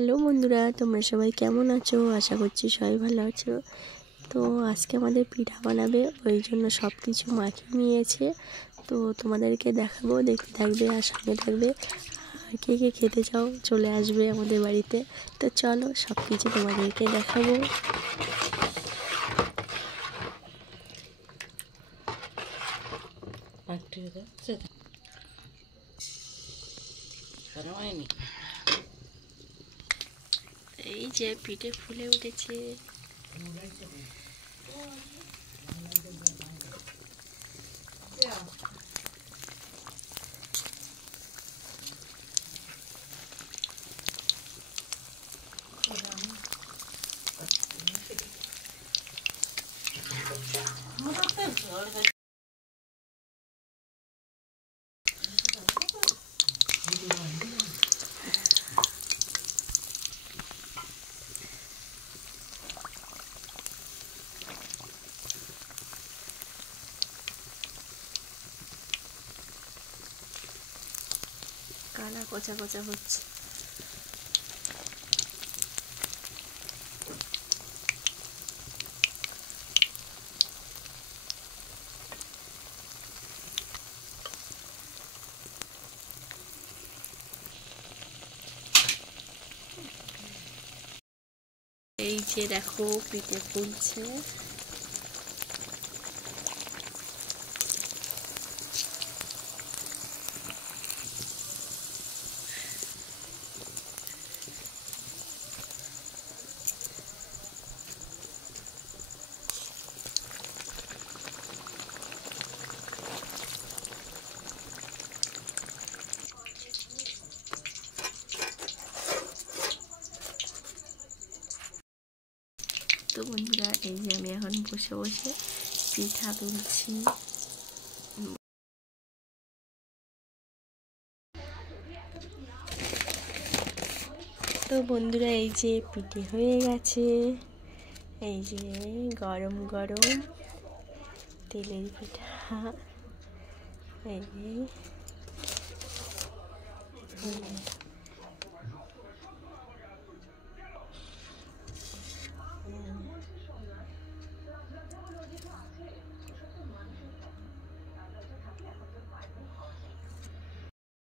Hello বন্ধুরা, তোমরা সবাই কেমন আছো? আশা করছি সবাই ভালো আছো। তো আজকে আমাদের পিঠা বানাবে, ওই জন্য সব কিছু মাখিয়ে নিয়েছে। তো তোমাদেরকে দেখাবো, দেখতে থাকবে আর সঙ্গে থাকবে। আর কে কে খেতে চাও চলে আসবে আমাদের বাড়িতে। তো চলো সব কিছু তোমাদেরকে দেখাবো। এই যে পিঠে ফুলে উঠেছে। কালা কচা কচা হচ্ছে। এই যে দেখো পিঠে ফুলছে। তো বন্ধুরা, এই যে আমি এখন বসে বসে পিঠা তুলছি। তো বন্ধুরা, এই যে পিঠে হয়ে গেছে। এই যে গরম গরম তেলের পিঠা। এই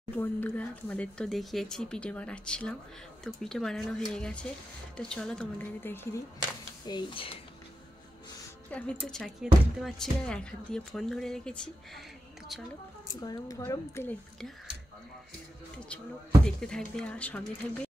বন্ধুরা, তোমাদের তো দেখিয়েছি পিঠে বানাচ্ছিলাম। তো পিঠে বানানো হয়ে গেছে। তো চলো তোমাদেরকে দেখিয়ে দিই। এই আমি তো চাকিয়ে তুলতে পারছি না, এক হাত দিয়ে ফোন ধরে রেখেছি। তো চলো, গরম গরম তেলের পিঠা। তো চলো দেখতে থাকবে আর সঙ্গে থাকবে।